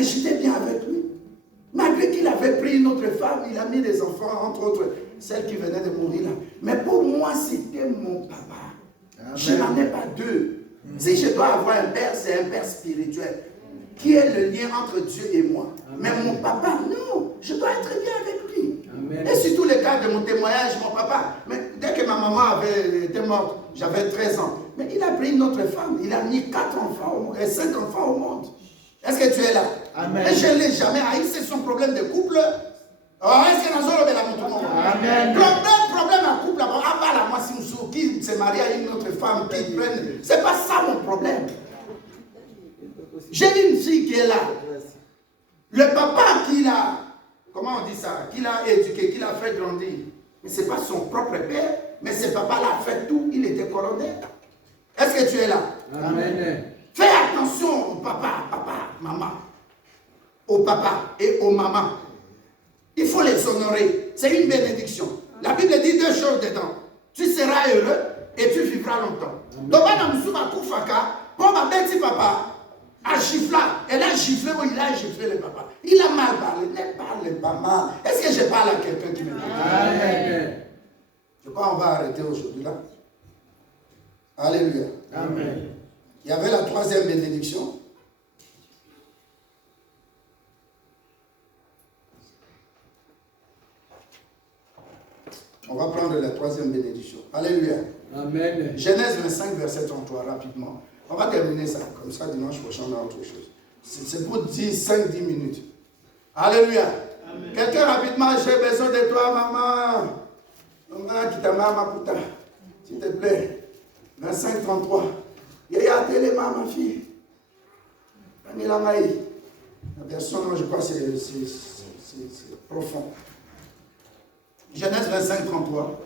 Mais j'étais bien avec lui. Malgré qu'il avait pris une autre femme, il a mis des enfants, entre autres, celle qui venait de mourir là. Mais pour moi, c'était mon papa. Amen. Je n'en ai pas deux. Si je dois avoir un père, c'est un père spirituel. Qui est le lien entre Dieu et moi. Amen. Mais mon papa, non. Je dois être bien avec lui. Amen. Et sur tous les cas de mon témoignage, mon papa, mais dès que ma maman était morte, j'avais 13 ans. Mais il a pris une autre femme. Il a mis 4 enfants et 5 enfants au monde. Est-ce que tu es là? Amen. Et je ne l'ai jamais haï. C'est son problème de couple. Est-ce que nous avons la montre? Amen. Problème à couple, à part la moi, qui se marie à une autre femme, qui prenne. C'est pas ça mon problème. J'ai une fille qui est là. Le papa qui l'a, comment on dit ça, qui l'a éduqué, qui l'a fait grandir. Mais ce n'est pas son propre père, mais ce papa l'a fait tout. Il était colonel. Est-ce que tu es là? Amen. Fais attention au papa, maman. Au papa et aux mamans. Il faut les honorer. C'est une bénédiction. La Bible dit 2 choses dedans. Tu seras heureux et tu vivras longtemps. Donc, pour ma belle papa, a giflé, elle a giflé, il a giflé le papa. Il a mal parlé, ne parle pas mal. Est-ce que je parle à quelqu'un qui me dit? Amen. Je crois qu'on va arrêter aujourd'hui là. Alléluia. Amen. Il y avait la 3e bénédiction. On va prendre la 3e bénédiction. Alléluia. Amen. Genèse 25, verset 33, rapidement. On va terminer ça. Comme ça, dimanche prochain, on a autre chose. C'est pour 5-10 minutes. Alléluia. Amen. Quelqu'un rapidement, j'ai besoin de toi, maman. Maman, qui t'a maman, putain. S'il te plaît. 25, 33. Yaya, télé, ma fille. La version, je crois, c'est profond. Genèse 25, 33.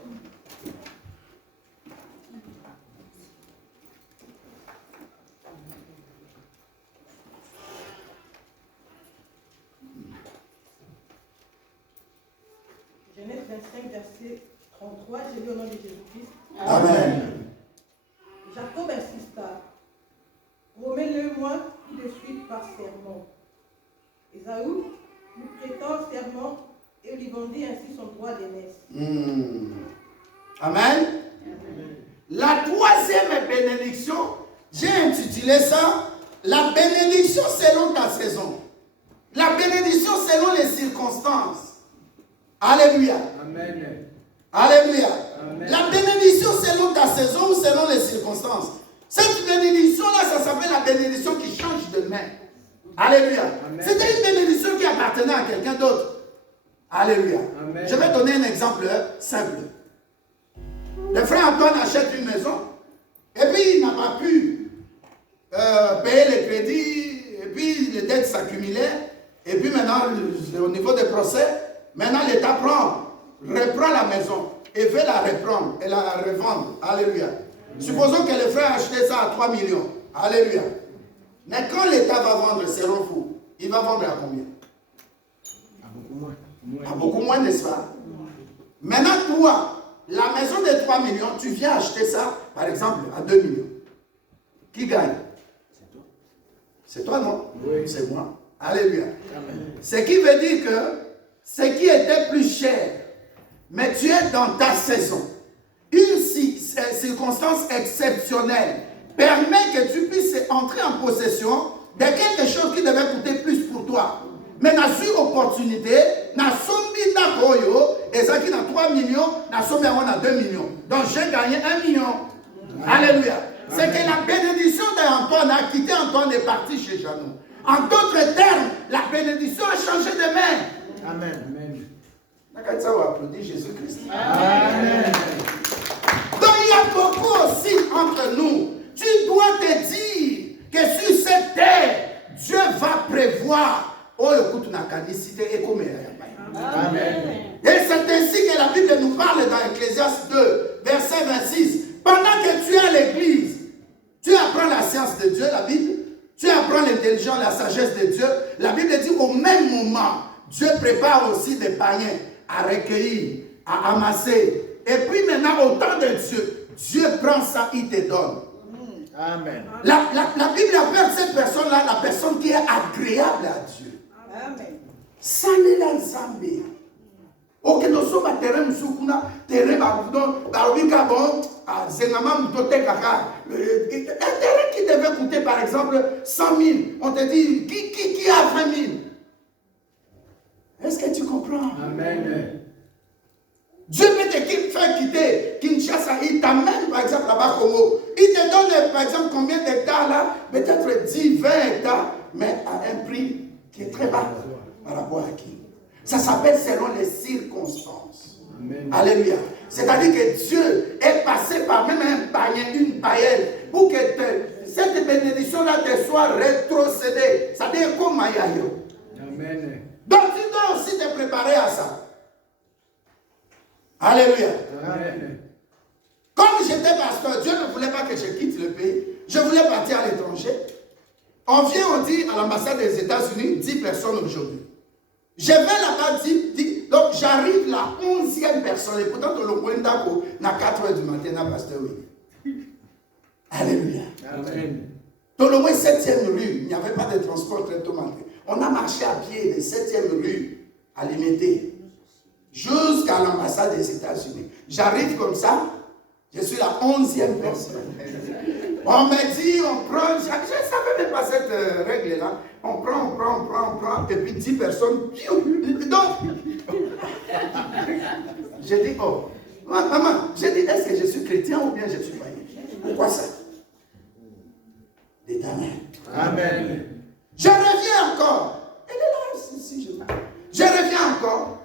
Genèse 25, verset 33, j'ai lu au nom de Jésus-Christ. Amen. Jacob insista. Remets-le-moi tout de suite par serment. Ésaü lui prêtant serment et lui vendit ainsi son droit d'aînesse. Amen. La 3e bénédiction, j'ai intitulé ça la bénédiction selon ta saison. La bénédiction selon les circonstances. Alléluia. Amen. Alléluia. Amen. La bénédiction selon ta saison ou selon les circonstances. Cette bénédiction-là, ça s'appelle la bénédiction qui change de main. Alléluia. C'était une bénédiction qui appartenait à quelqu'un d'autre. Alléluia. Amen. Je vais donner un exemple simple. Le frère Antoine achète une maison et puis il n'a pas pu payer les crédits et puis les dettes s'accumulaient et puis maintenant au niveau des procès, maintenant l'État reprend la maison et veut la reprendre et la revendre. Alléluia. Amen. Supposons que le frère a acheté ça à 3 millions. Alléluia. Mais quand l'État va vendre, c'est fou. Il va vendre à combien? À beaucoup moins. À beaucoup moins, n'est-ce pas? Maintenant, toi, la maison de 3 millions, tu viens acheter ça, par exemple, à 2 millions. Qui gagne? C'est toi. C'est toi, non? Oui. C'est moi. Alléluia. Amen. Ce qui veut dire que ce qui était plus cher, mais tu es dans ta saison. Une circonstance exceptionnelle permet que tu puisses entrer en possession de quelque chose qui devait coûter plus pour toi. Mais dans une opportunité, dans et ça qui dans 3 millions, dans 2 millions. Donc j'ai gagné 1 million. Amen. Alléluia. C'est que la bénédiction d'Antoine a quitté Antoine et est parti chez Janou. En d'autres termes, la bénédiction a changé de main. Amen. Amen. Ça va applaudir Jésus-Christ. Amen. Donc il y a beaucoup aussi entre nous. Tu dois te dire que sur cette terre, Dieu va prévoir. Oh, écoute, on a canicité et comme Amen. Et c'est ainsi que la Bible nous parle dans Ecclésiaste 2, verset 26. Pendant que tu es à l'église, tu apprends la science de Dieu, la Bible. Tu apprends l'intelligence, la sagesse de Dieu. La Bible dit au même moment, Dieu prépare aussi des païens à recueillir, à amasser. Et puis maintenant, au temps de Dieu, Dieu prend ça, il te donne. Amen. La Bible appelle cette personne-là la personne qui est agréable à Dieu. Amen. Salela Nzambe. Ok, nous sommes à terrain, nous sommes à terrain, un terrain qui devait coûter par exemple 100 000. On te dit, qui a 20 000? Est-ce que tu comprends? Amen. Dieu peut te faire quitter Kinshasa, il t'amène par exemple là-bas Congo. Il te donne par exemple combien d'hectares là? Peut-être 10, 20 hectares, mais à un prix qui est très bas par rapport à qui? Ça s'appelle selon les circonstances. Amen. Alléluia. C'est-à-dire que Dieu est passé par même un païen, une païenne, pour que cette bénédiction-là te soit rétrocédée. Ça veut dire comme Mayayo. Amen. Donc tu dois aussi te préparer à ça. Alléluia. Amen. Comme j'étais pasteur, Dieu ne voulait pas que je quitte le pays. Je voulais partir à l'étranger. On vient, on dit à l'ambassade des États-Unis, 10 personnes aujourd'hui. Je vais là-bas, 10, donc j'arrive la 11e personne. Et pourtant, le Wenda, à 4 h du matin, na pasteur, oui. Alléluia. Amen. Dans le 7e rue, il n'y avait pas de transport très tôt. On a marché à pied de 7e rue à Limité jusqu'à l'ambassade des États-Unis. J'arrive comme ça, je suis la 11e personne. On me dit, on prend, je ne savais même pas cette règle-là. On prend, et puis 10 personnes. Donc, j'ai dit, oh, maman, j'ai dit, est-ce que je suis chrétien ou bien je suis païen? Pourquoi ça? Dites Amen. Amen. Je reviens encore. Elle est là, si je reviens encore.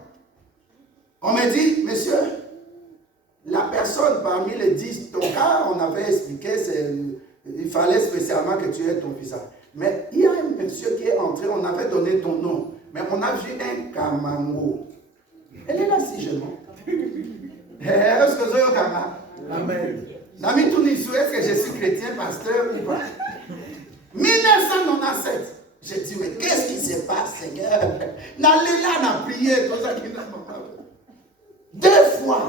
On me dit, monsieur, la personne parmi les 10, ton cas, on avait expliqué, il fallait spécialement que tu aies ton visa. Mais il y a un monsieur qui est entré, on avait donné ton nom, mais on a vu un Kamango. Elle est là si je mens. Est-ce que je suis Kamango? Amen. Est-ce que je suis chrétien, pasteur ou pas? 1997. J'ai dit, mais qu'est-ce qui se passe, Seigneur? N'allez là, n'a prié, tout ça qui n'a pas. 2 fois.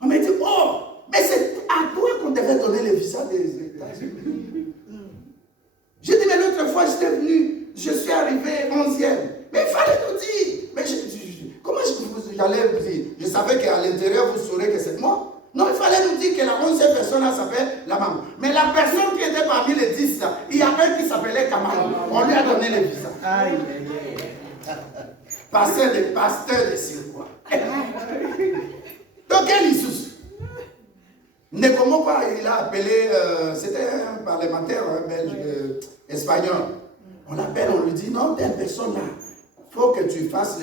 On m'a dit, oh, mais c'est à toi qu'on devait donner le visa des États-Unis. J'ai dit, mais l'autre fois, j'étais venu, je suis arrivé 11e. Mais il fallait nous dire. Mais comment j'allais vous dire? Je savais qu'à l'intérieur, vous saurez que c'est moi. Non, il fallait nous dire que la 11e personne là s'appelle la maman. Mais la personne qui était parmi les 10 là, il y a un qui s'appelait Kamal. On lui a donné le visa. Aïe, aïe, aïe. Pasteur de Sirkwa. Donc, quel Issous? Nekomoka, il a appelé, c'était un parlementaire belge, espagnol. On l'appelle, on lui dit, non, telle personne là, il faut que tu fasses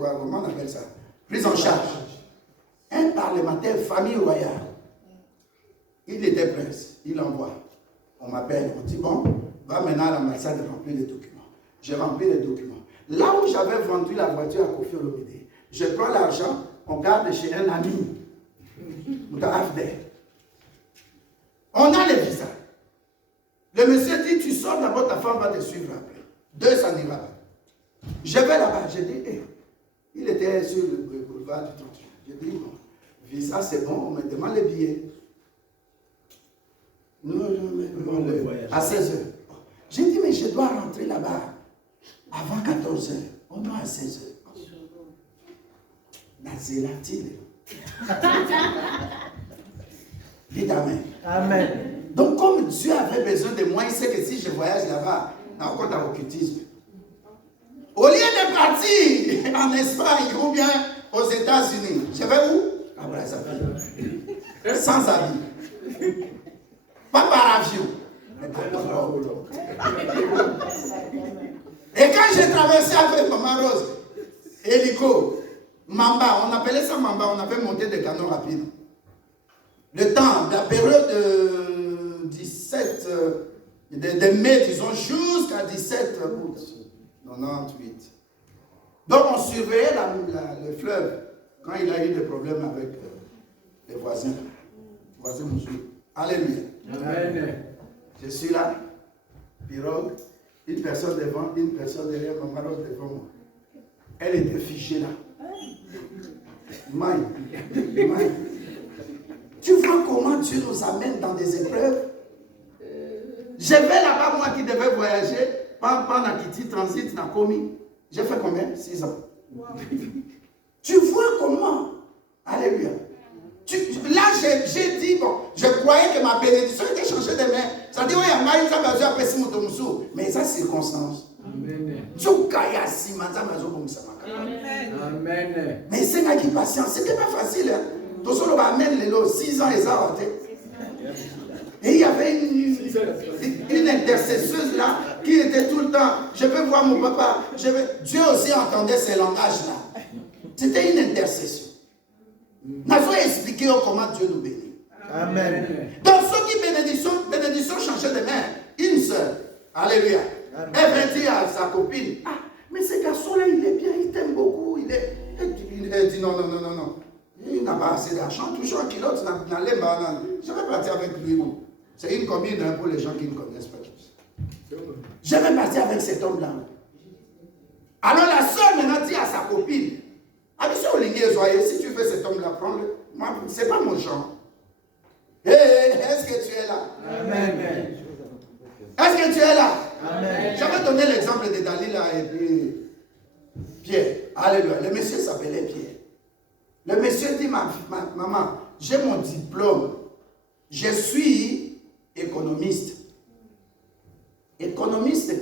comment on appelle ça? Prise en charge. Un parlementaire, famille royale. Il était prince, il envoie. On m'appelle, on dit, bon, va maintenant à l'ambassade remplir les documents. J'ai rempli les documents. Là où j'avais vendu la voiture à Kofi Olomide, je prends l'argent, on garde chez un ami. On a les visas. Le monsieur dit, tu sors d'abord, ta femme va te suivre après. 2, ça n'ira pas. Je vais là-bas, j'ai dit, hey. Il était sur le boulevard du 31. J'ai dit, bon, visa c'est bon, on me demande les billets. Non, à 16h. J'ai dit, mais je dois rentrer là-bas avant 14h. On doit à 16h. Nazélatile. Dites Amen. Amen. Donc, comme Dieu avait besoin de moi, il sait que si je voyage là-bas, dans le compte à occultisme, au lieu de partir en Espagne ou bien aux États-Unis, je vais où? À Brazzaville. Sans habit. Pas par avion. Mais par parole. Et quand j'ai traversé avec Maman Rose, hélico, Mamba, on appelait ça Mamba, on avait monté des canons rapides. Le temps, la période de 17, de mai, disons, jusqu'à 17 août 98. Donc on surveillait le fleuve quand il a eu des problèmes avec les voisins. Les voisins musulmans. Alléluia. Amen. Je suis là, pirogue, une personne devant, une personne derrière, Maman Rose devant moi. Elle était fichée là. Maï. Tu vois comment Dieu nous amène dans des épreuves. Je vais là-bas, moi qui devais voyager, pendant Kitty Transit, n'a commis. J'ai fait combien? 6 ans. Wow. Tu vois comment? Alléluia. Là, j'ai dit, bon, je croyais que ma bénédiction était changée de main. Ça dit, oui, il y a Maïs, ça va jouer après Moussou. Mais ça, c'est circonstance. Amen. Amen. Mais c'est là qui patience. C'était pas facile. Hein? Tout ça, on va amener les 6 ans et ça. Et il y avait une intercesseuse là qui était tout le temps. Je veux voir mon papa. Dieu aussi entendait ces langages-là. C'était une intercession. Nous avons expliqué comment Dieu nous bénit. Amen. Donc, ceux qui bénédiction changeait de main. Une seule. Alléluia. Amen. Elle va dire à sa copine, ah, mais ce garçon-là, il est bien, il t'aime beaucoup. Elle dit non. Il n'a pas assez d'argent. Toujours un kilo, je vais partir avec lui. C'est une commune hein, pour les gens qui ne connaissent pas. Je vais partir avec cet homme-là. Alors la soeur maintenant dit à sa copine, si tu veux cet homme-là, prends-le. Ce n'est pas mon genre. Est-ce que tu es là? Amen. Est-ce que tu es là? Amen. J'avais donné l'exemple de Dalila et puis Pierre. Alléluia. Le monsieur s'appelait Pierre. Le monsieur dit, maman, j'ai mon diplôme. Je suis économiste. Économiste.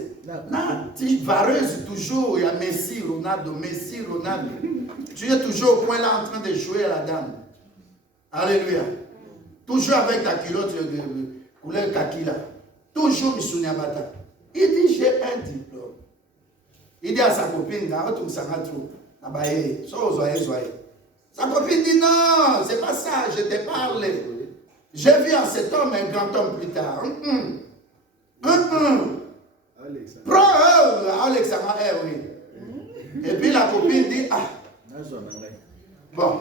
Vareuse toujours, il y a Messi, Ronaldo. Tu es toujours au point là en train de jouer à la dame. Alléluia. Toujours avec ta culotte de couleur kaki là. Toujours Missouni Abata. Il dit, j'ai un diplôme. Il dit à sa copine, sa copine dit, non, c'est pas ça, je te parle. J'ai vu en cet homme un grand homme plus tard. Prends Alexandre, oui. Et puis la copine dit, ah, bon,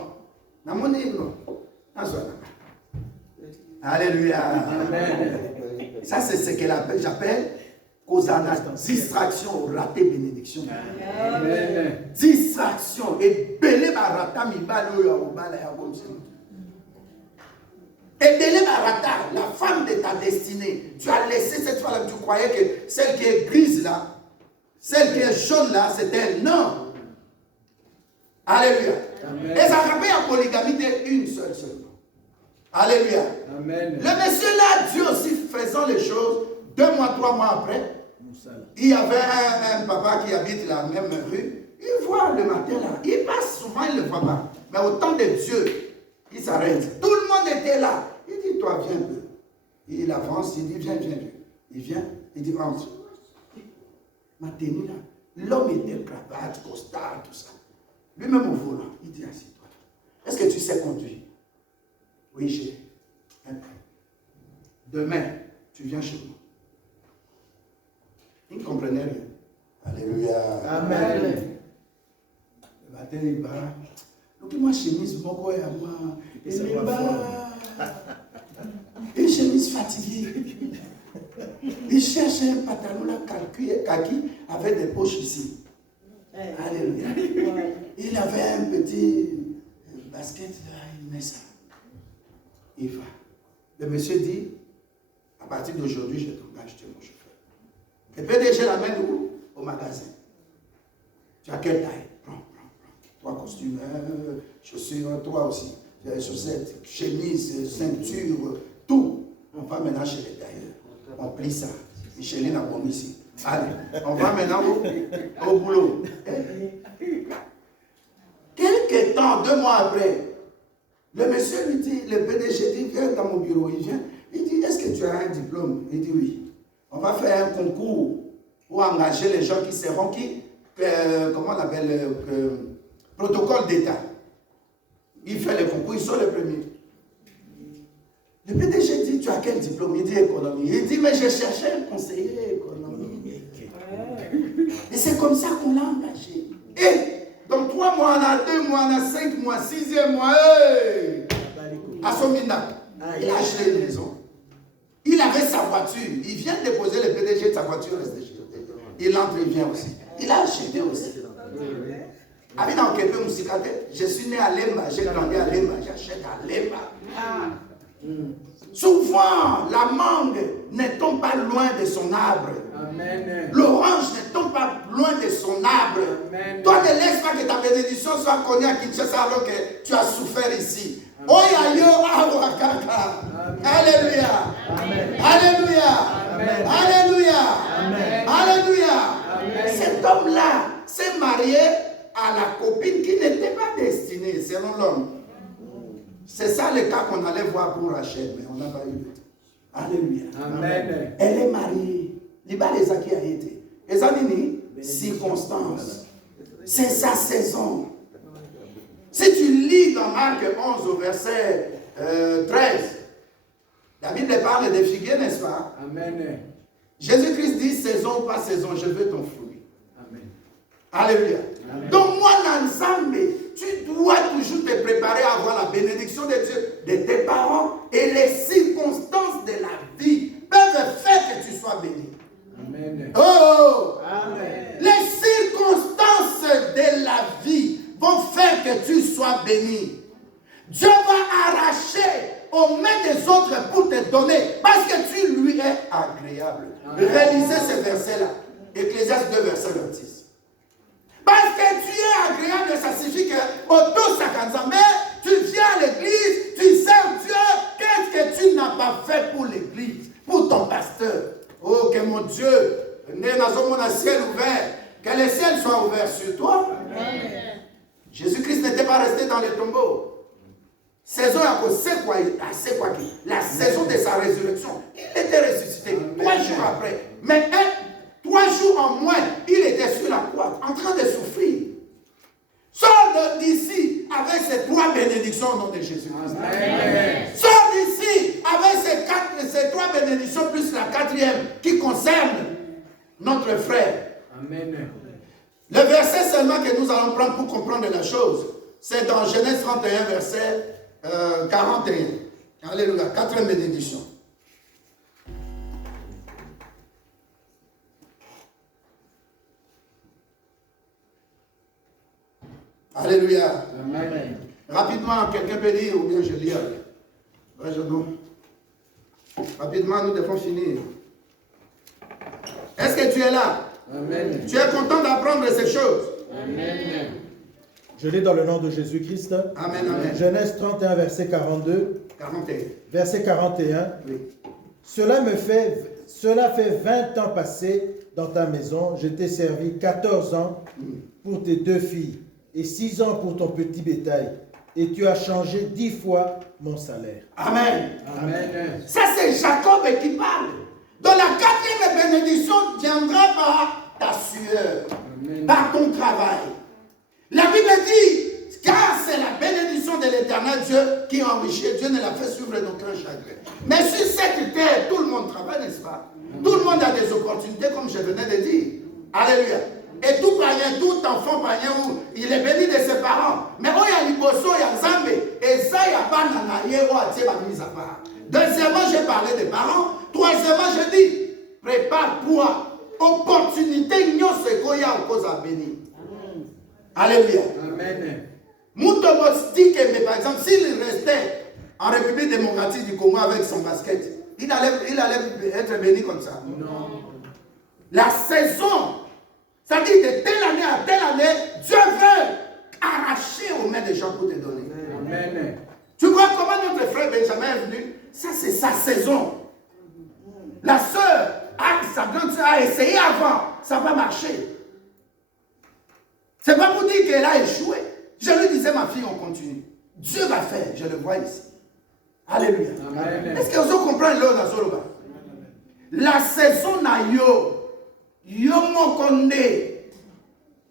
alléluia. Amen. Ça, c'est ce que j'appelle distraction, raté bénédiction. Amen. Distraction. Et belé barata mibalo yo bala ya bomsi. Et belé barata, la femme de ta destinée. Tu as laissé cette femme-là, tu croyais que celle qui est grise là, celle qui est jaune là, c'est elle. Non. Alléluia. Amen. Et ça rappelle la polygamie d'une seule seulement. Alléluia. Amen. Le monsieur là, Dieu aussi faisant les choses, 2 mois, 3 mois après, il y avait un papa qui habite la même rue. Il voit le matin là, il passe souvent, il ne le voit pas. Mais au temps de Dieu, il s'arrête. Tout le monde était là. Il dit, toi, viens un peu. Il avance, il dit, viens. Il vient, il dit, rentre. Ma tenue là, l'homme était cravate, costard, tout ça. Lui-même au volant, il dit, assieds-toi. Est-ce que tu sais conduire? Oui, j'ai un peu. Demain, tu viens chez moi. Il ne comprenait rien. Alléluia. Amen. Le matin, il va. Donc, moi, chemise, mon corps est à moi. Une chemise fatiguée. Il cherche un pantalon là, kaki, avec des poches ici. Alléluia. Il avait un petit basket là, il met ça. Il va. Le monsieur dit, à partir d'aujourd'hui, je t'engage, tu es mon chauffeur. Le PDG l'amène où? Au magasin. Tu as quelle taille? Prends. 3 costumes, chaussures, 3 aussi. Chaussettes, chemise, ceinture, tout. On va maintenant chez les tailleurs. On plie ça. Micheline a bon ici. Allez, on va maintenant au boulot. Quelque temps, 2 mois après, le monsieur lui dit, le PDG dit, viens dans mon bureau. Il vient. Il dit, est-ce que tu as un diplôme? Il dit oui. On va faire un concours pour engager les gens qui seront comment on appelle, protocole d'État. Il fait le concours, ils sont les premiers. Le PDG dit, tu as quel diplôme? Il dit économie. Il dit, mais je cherchais un conseiller économie. Et c'est comme ça qu'on l'a engagé. Et donc 3 mois, on a 2 mois, on a 5 mois, 6e mois, à Somina, il a acheté une maison. Il avait sa voiture. Il vient déposer le PDG de sa voiture. Il entre, il vient aussi. Il a acheté aussi. Je suis né à Lemba, j'ai grandi à Lemba, j'achète à Lemba. Souvent, la mangue ne tombe pas loin de son arbre. L'orange ne tombe pas loin de son arbre. Toi, ne laisse pas que ta bénédiction soit connue à Kinshasa alors que tu as souffert ici. Oyayo awakaka. Alléluia. Alléluia. Alléluia. Alléluia. Cet homme-là s'est marié à la copine qui n'était pas destinée selon l'homme. C'est ça le cas qu'on allait voir pour Rachel, mais on n'a pas eu le temps. Alléluia. Amen. Elle est mariée. Il va les acquis a été. Et ça dit, circonstance. C'est sa saison. Si tu lis dans Marc 11 au verset 13, la Bible parle des figuiers, n'est-ce pas? Amen. Jésus-Christ dit, saison ou pas saison, je veux ton fruit. Amen. Alléluia. Amen. Donc moi, dans tu dois toujours te préparer à avoir la bénédiction de Dieu, de tes parents, et les circonstances de la vie peuvent faire que tu sois béni. Amen. Oh! Amen. Les circonstances de la vie vont faire que tu sois béni. Dieu va arracher aux mains des autres pour te donner, parce que tu lui es agréable. Réalisez ce verset-là. Ecclésiaste 2, verset 26. Parce que tu es agréable, ça signifie que mais tu viens à l'église, tu sers Dieu. Qu'est-ce que tu n'as pas fait pour l'église, pour ton pasteur? Oh, que mon Dieu, né dans un ciel ouvert, que le ciel soit ouvert sur toi. Amen. Jésus-Christ n'était pas resté dans les tombeaux. Saison c'est quoi la saison de sa résurrection. Il était ressuscité 3 jours après. Mais 3 jours en moins, il était sur la croix, en train de souffrir. Sors d'ici avec ces 3 bénédictions au nom de Jésus. Sors d'ici avec ces 3 bénédictions plus la 4e qui concerne notre frère. Amen. Le verset seulement que nous allons prendre pour comprendre la chose, c'est dans Genèse 31, verset 41. Alléluia, 4e bénédiction. Alléluia. Amen. Rapidement, quelqu'un peut lire ou bien je lis. Rapidement, nous devons finir. Est-ce que tu es là? Amen. Tu es content d'apprendre ces choses? Amen. Je lis dans le nom de Jésus-Christ. Amen, amen. Genèse 31, verset 42. 41. Verset 41. Oui. Cela fait 20 ans passés dans ta maison. Je t'ai servi 14 ans pour tes 2 filles et 6 ans pour ton petit bétail. Et tu as changé 10 fois mon salaire. Amen. Amen. Ça, c'est Jacob qui parle. Donc la 4e bénédiction viendra par ta sueur, amen, par ton travail. La Bible dit, car c'est la bénédiction de l'Éternel Dieu qui enrichit. Dieu ne l'a fait suivre d'aucun chagrin. Mais sur cette terre, tout le monde travaille, n'est-ce pas? Amen. Tout le monde a des opportunités, comme je venais de dire. Alléluia. Et tout païen, tout enfant païen, il est béni de ses parents. Mais il y a l'Ibosso, il y a Zambé. Et ça, il n'y a pas mise à part. Deuxièmement, j'ai parlé des parents. Troisièmement, je dis, prépare-toi. Opportunité, n'y a ce qu'il y a au cause à bénir. Alléluia. Amen. Moutomos dit que, mais par exemple, s'il restait en République démocratique du Congo avec son basket, il allait être béni comme ça. Non. La saison, ça dit de telle année à telle année, Dieu veut arracher aux mains des gens pour te donner. Amen. Tu vois comment notre frère Benjamin est venu? Ça, c'est sa saison. La sœur, sa grande sœur a essayé avant, ça va marcher. C'est pas pour dire qu'elle a échoué. Je lui disais, ma fille, on continue. Dieu va faire, je le vois ici. Alléluia. Est-ce que vous comprenez l'eau dans Zoroba? La saison na yo mokonde.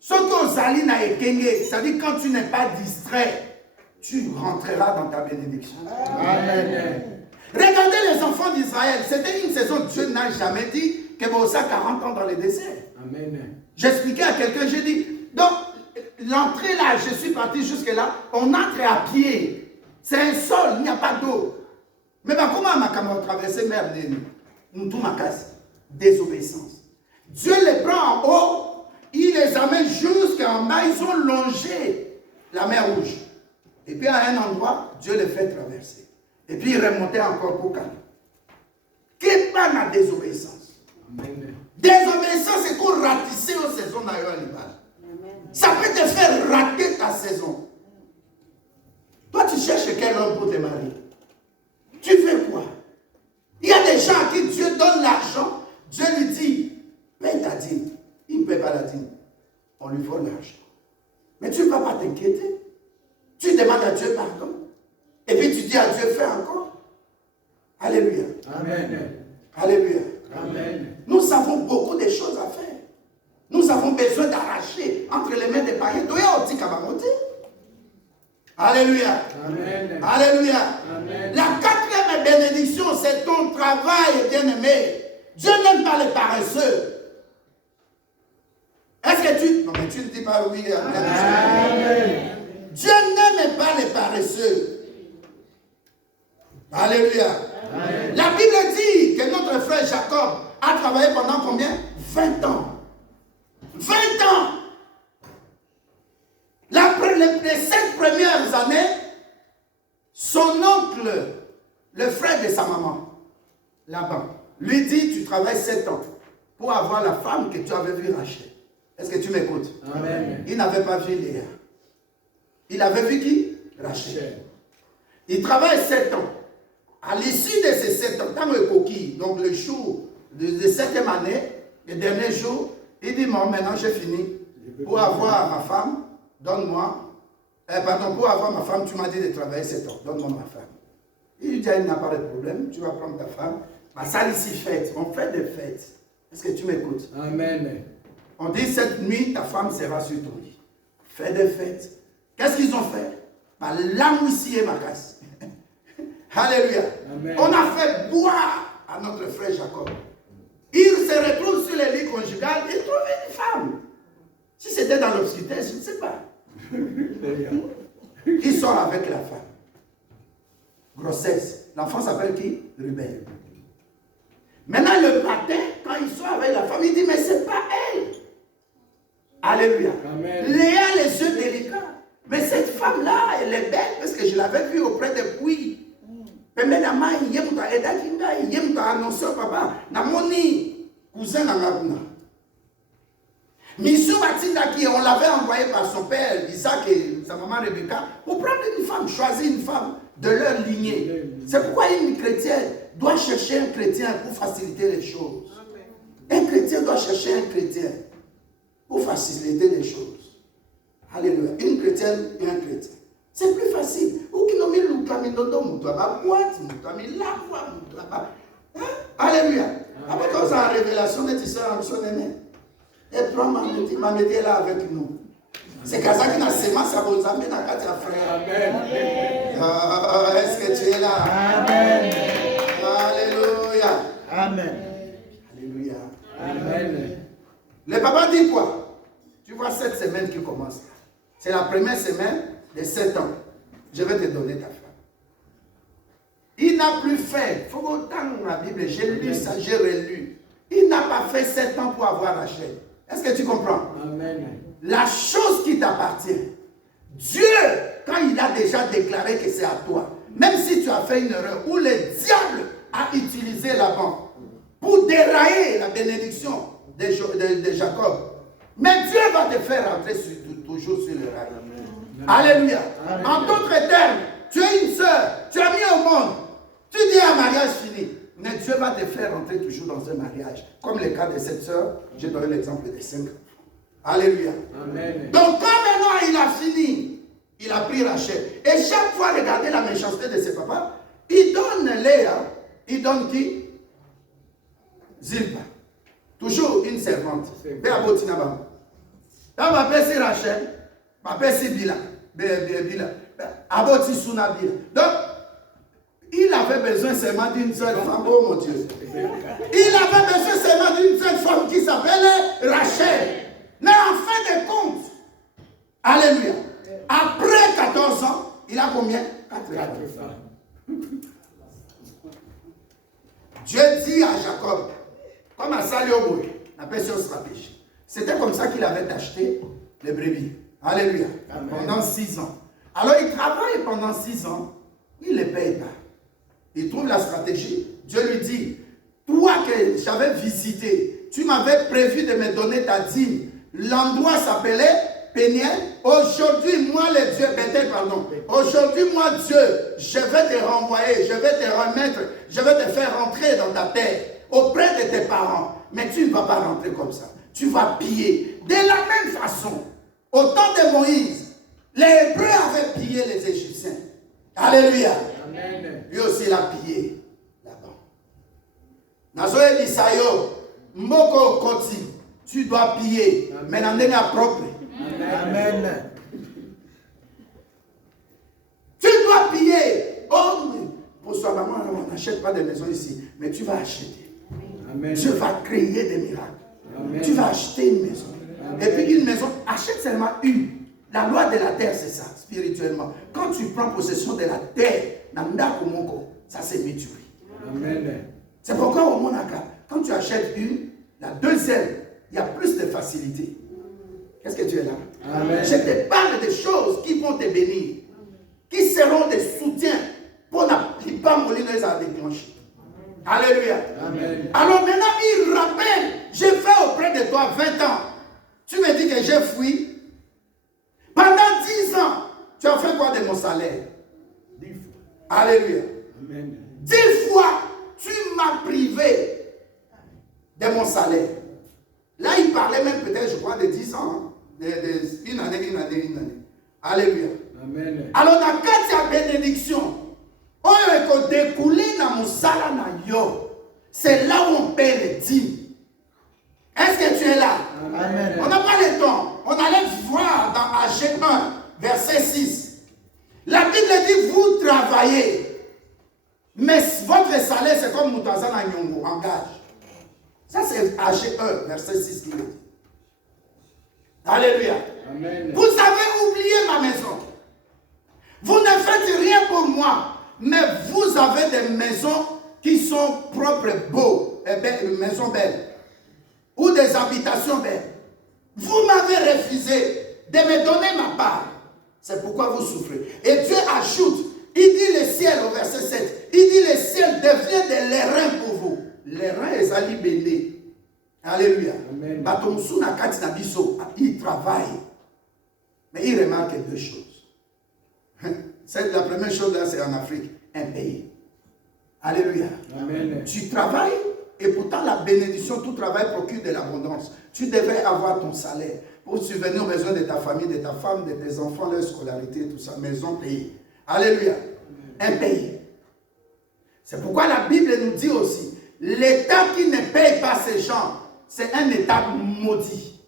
Ce que Zali na ekenge, ça dit quand tu n'es pas distrait, tu rentreras dans ta bénédiction. Amen. Regardez les enfants d'Israël. C'était une saison, Dieu n'a jamais dit que vous avez 40 ans dans les déserts. Amen. J'expliquais à quelqu'un, j'ai dit, donc, l'entrée là, je suis parti jusque là, on entre à pied. C'est un sol, il n'y a pas d'eau. Mais comment ma camarade traversé mer de tout ma casse? Désobéissance. Dieu les prend en haut, il les amène jusqu'en bas, ils ont longé la mer Rouge. Et puis à un endroit, Dieu les fait traverser. Et puis il remontait encore pour calmer. Qu'est-ce pas la désobéissance? Désobéissance, c'est qu'on ratisse aux saisons d'ailleurs à l'image. Ça peut te faire rater ta saison. Toi, tu cherches quel homme pour te marier? Tu fais quoi? Il y a des gens à qui Dieu donne l'argent. Dieu lui dit, paye ta dîme. Il ne paye pas la dîme. On lui vole l'argent. Mais tu ne vas pas t'inquiéter. Tu demandes à Dieu pardon. Et puis tu dis à Dieu, fais encore. Alléluia. Amen. Alléluia. Amen. Nous avons beaucoup de choses à faire. Nous avons besoin d'arracher entre les mains des païens. Alléluia. Amen. Alléluia. Amen. La quatrième bénédiction, c'est ton travail, bien-aimé. Dieu n'aime pas les paresseux. Est-ce que tu... Non, mais tu ne dis pas oui. Amen. Dieu n'aime pas les paresseux. Alléluia. Amen. La Bible dit que notre frère Jacob a travaillé pendant combien? 20 ans. 20 ans. Les 5 premières années, son oncle, le frère de sa maman, là-bas, lui dit, tu travailles 7 ans pour avoir la femme que tu avais vu Rachel. Est-ce que tu m'écoutes? Amen. Il n'avait pas vu Léa. Il avait vu qui? Rachel. Il travaille 7 ans. À l'issue de ces 7 ans, quand le coquille, donc le jour de 7e année, le dernier jour, il dit, bon, maintenant j'ai fini. Pour avoir ma femme, donne-moi. Pardon, pour avoir ma femme, tu m'as dit de travailler 7 ans. Donne-moi ma femme. Il lui dit, il n'a pas de problème, tu vas prendre ta femme. Ma salle ici fête, on fait des fêtes. Est-ce que tu m'écoutes? Amen. On dit, cette nuit, ta femme sera sur ton lit. Fais des fêtes. Qu'est-ce qu'ils ont fait? Bah, l'amoussier ma casse. Alléluia. Amen. On a fait boire à notre frère Jacob. Il se retrouve sur les lits conjugales et trouve une femme. Si c'était dans l'obscurité, je ne sais pas. Il sort avec la femme. Grossesse. L'enfant s'appelle qui? Ruben. Maintenant, le matin, quand il sort avec la femme, il dit, mais c'est pas elle. Alléluia. Amen. Léa, les yeux délicats. Mais cette femme-là, elle est belle parce que je l'avais vue auprès des puits. Cousin on l'avait envoyé par son père, Isaac et sa maman Rebecca, pour prendre une femme, choisir une femme de leur lignée. C'est pourquoi une chrétienne doit chercher un chrétien pour faciliter les choses. Un chrétien doit chercher un chrétien pour faciliter les choses. Alléluia. Une chrétienne et un chrétien. C'est plus facile. Alléluia. Après quand ça a révélation de Tissé en son aîné. Et prends ma médie là avec nous. C'est comme ça qu'il a sémence à vos amis dans quatre frères. Amen. Est-ce que tu es là? Amen. Alléluia. Amen. Alléluia. Amen. Le papa dit quoi? Tu vois cette semaine qui commence. C'est la première semaine de 7 ans. Je vais te donner ta femme. Il n'a plus fait. Il faut autant la Bible. J'ai lu ça, j'ai relu. Il n'a pas fait 7 ans pour avoir Rachel. Est-ce que tu comprends? Amen. La chose qui t'appartient, Dieu, quand il a déjà déclaré que c'est à toi, même si tu as fait une erreur, ou le diable a utilisé Laban pour dérailler la bénédiction de Jacob, mais Dieu va te faire rentrer toujours sur le rail. Alléluia. Amen. En d'autres termes, tu es une sœur, tu as mis au monde, tu dis un mariage fini. Mais Dieu va te faire rentrer toujours dans un mariage. Comme le cas de cette sœur, j'ai donné l'exemple des 5 enfants. Alléluia. Amen. Donc quand maintenant il a fini, il a pris Rachel. Et chaque fois, regardez la méchanceté de ses papas, il donne Léa, il donne qui? Zilpa. Toujours une servante. Béabotinabam. Là, ma père c'est Rachel, ma père c'est Bila. Aboti Suna Bila. Donc, il avait besoin seulement d'une seule femme. Oh mon Dieu. Il avait besoin seulement d'une seule femme qui s'appelle Rachel. Mais en fin de compte, alléluia, après 14 ans, il a combien? 4 femmes. Dieu dit à Jacob, comme à Salioboy, la personne stratégique. C'était comme ça qu'il avait acheté les brebis. Alléluia. Amen. Pendant 6 ans. Alors il travaille pendant 6 ans, il ne les paye pas. Il trouve la stratégie. Dieu lui dit, toi que j'avais visité, tu m'avais prévu de me donner ta dîme. L'endroit s'appelait Péniel. Aujourd'hui, moi, le Dieu, Bethel, pardon. Aujourd'hui, moi, Dieu, je vais te renvoyer, je vais te remettre, je vais te faire rentrer dans ta terre, auprès de tes parents. Mais tu ne vas pas rentrer comme ça. Tu vas piller. De la même façon, au temps de Moïse, les Hébreux avaient pillé les Égyptiens. Alléluia. Amen. Lui aussi, il a pillé là-bas. Nazoé Isayo, Mboko Koti, tu dois piller. Mais n'en est pas propre. Amen. Tu dois piller. Oh, pour soi, maman, on n'achète pas de maison ici. Mais tu vas acheter. Amen. Dieu va créer des miracles. Amen. Tu vas acheter une maison. Amen. Et puis une maison, achète seulement une. La loi de la terre, c'est ça, spirituellement. Quand tu prends possession de la terre, ça c'est mutuel. C'est pourquoi au Monaka, quand tu achètes une, la deuxième, il y a plus de facilité. Qu'est-ce que tu es là? Amen. Je te parle des choses qui vont te bénir, qui seront des soutiens pour ne pas mourir à déclencher. Alléluia. Amen. Alors maintenant, il rappelle, j'ai fait auprès de toi 20 ans. Tu me dis que j'ai fui. Pendant 10 ans, tu as fait quoi de mon salaire? 10 fois. Alléluia. Amen. 10 fois, tu m'as privé de mon salaire. Là, il parlait même peut-être, je crois, de 10 ans. Hein? Une année. Alléluia. Amen. Alors, dans cette bénédiction, on a découlé dans mon salaire. C'est là où on paie les dîmes. Est-ce que tu es là? Amen. On n'a pas le temps. On allait voir dans Agé 1, verset 6. La Bible dit, vous travaillez, mais votre salaire, c'est comme Moutazan à Nyongo, en gage. Ça, c'est Agé 1, verset 6 qui le dit. Alléluia. Amen. Vous avez oublié ma maison. Vous ne faites rien pour moi, mais vous avez des maisons qui sont propres, beaux, maisons belles, ou des habitations belles. Vous m'avez refusé de me donner ma part. C'est pourquoi vous souffrez. Et Dieu ajoute, il dit le ciel au verset 7, il dit le ciel devient de l'airain pour vous. L'airain est ali béné. Alléluia. Il travaille. Mais il remarque deux choses. La première chose là, c'est en Afrique, un pays. Alléluia. Amen. Tu travailles et pourtant la bénédiction, tout travail procure de l'abondance. Tu devrais avoir ton salaire pour subvenir aux besoins de ta famille, de ta femme, de tes enfants, leur scolarité, tout ça. Maison, pays. Alléluia. Un pays. C'est pourquoi la Bible nous dit aussi, l'État qui ne paye pas ces gens, c'est un État maudit.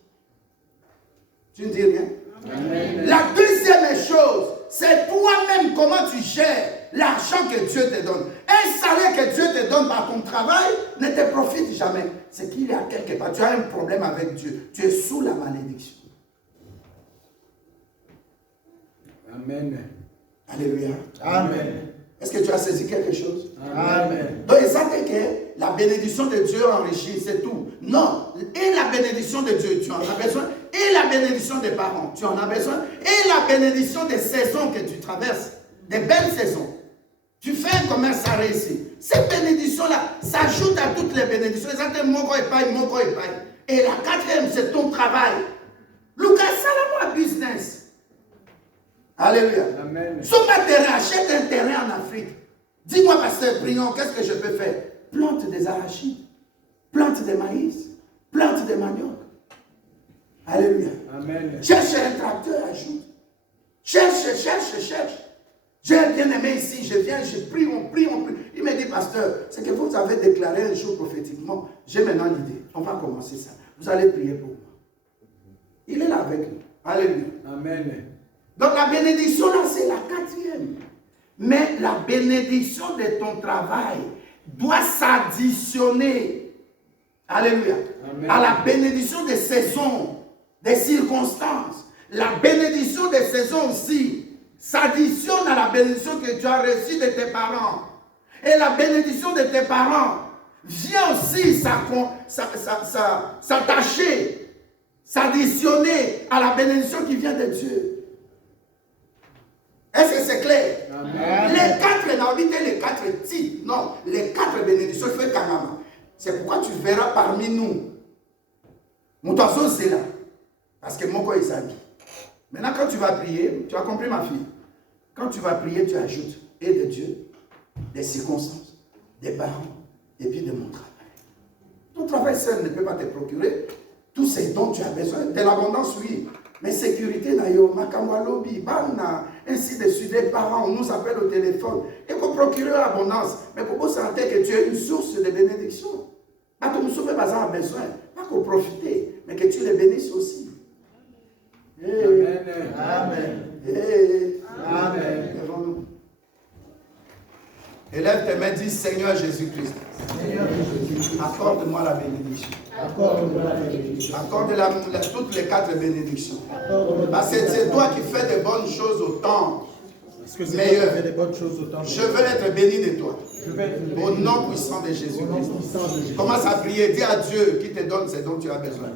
Tu ne dis rien? Amen. La deuxième chose, c'est toi-même comment tu gères l'argent que Dieu te donne. Un salaire que Dieu te donne par ton travail ne te profite jamais. C'est qu'il y a quelque part, tu as un problème avec Dieu. Tu es sous la malédiction. Amen. Alléluia. Amen. Est-ce que tu as saisi quelque chose? Amen. Donc, ça fait que la bénédiction de Dieu enrichit, c'est tout. Non. Et la bénédiction de Dieu, tu en as besoin. Et la bénédiction des parents, tu en as besoin. Et la bénédiction des saisons que tu traverses. Des belles saisons. Tu fais un commerce à réussir. Cette bénédiction-là s'ajoute à toutes les bénédictions. Et la quatrième, c'est ton travail. Lucas, Salamo business. Alléluia. Amen. Souma terrain, achète un terrain en Afrique. Dis-moi, pasteur Briand, qu'est-ce que je peux faire? Plante des arachides, plante des maïs, plante des manioc. Alléluia. Amen. Cherche un tracteur, ajoute. Cherche. J'ai un bien-aimé ici, je viens, je prie, on prie. Il me dit, pasteur, c'est que vous avez déclaré un jour prophétiquement. J'ai maintenant l'idée. On va commencer ça. Vous allez prier pour moi. Il est là avec nous. Alléluia. Amen. Donc la bénédiction là, c'est la quatrième. Mais la bénédiction de ton travail doit s'additionner. Alléluia. Amen. À la bénédiction des saisons, des circonstances. La bénédiction des saisons aussi s'additionne à la bénédiction que tu as reçue de tes parents. Et la bénédiction de tes parents vient aussi s'attacher, s'additionner à la bénédiction qui vient de Dieu. Est-ce que c'est clair? Amen. Les quatre quatre naobites, les quatre titres. Non, les quatre bénédictions, il fait Kanama. C'est pourquoi tu verras parmi nous. Mon oiseau, c'est là. Parce que mon corps est s'habille. Maintenant, quand tu vas prier, tu as compris ma fille. Quand tu vas prier, tu ajoutes et de Dieu, des circonstances, des parents, et puis de mon travail. Ton travail seul ne peut pas te procurer tous ces dont tu as besoin. De l'abondance, oui. Mais sécurité, nayo, makamwalobi, bana, ainsi de suite. Les parents, on nous appelle au téléphone. Et pour procurer l'abondance, mais pour vous sentir que tu es une source de bénédiction. Pas que nous sommes pas besoin, pas qu'on profite, mais que tu les bénisses aussi. Hey. Amen. Amen. Hey. Amen. Lèvons-nous. Élève tes mains, dis Seigneur Jésus-Christ. Accorde-moi la bénédiction. Accorde toutes les quatre bénédictions. Parce que c'est toi qui fais de bonnes choses au temps meilleur. Je veux être béni de toi. Au nom puissant de Jésus-Christ. Commence à prier. Dis à Dieu qui te donne ce dont tu as besoin.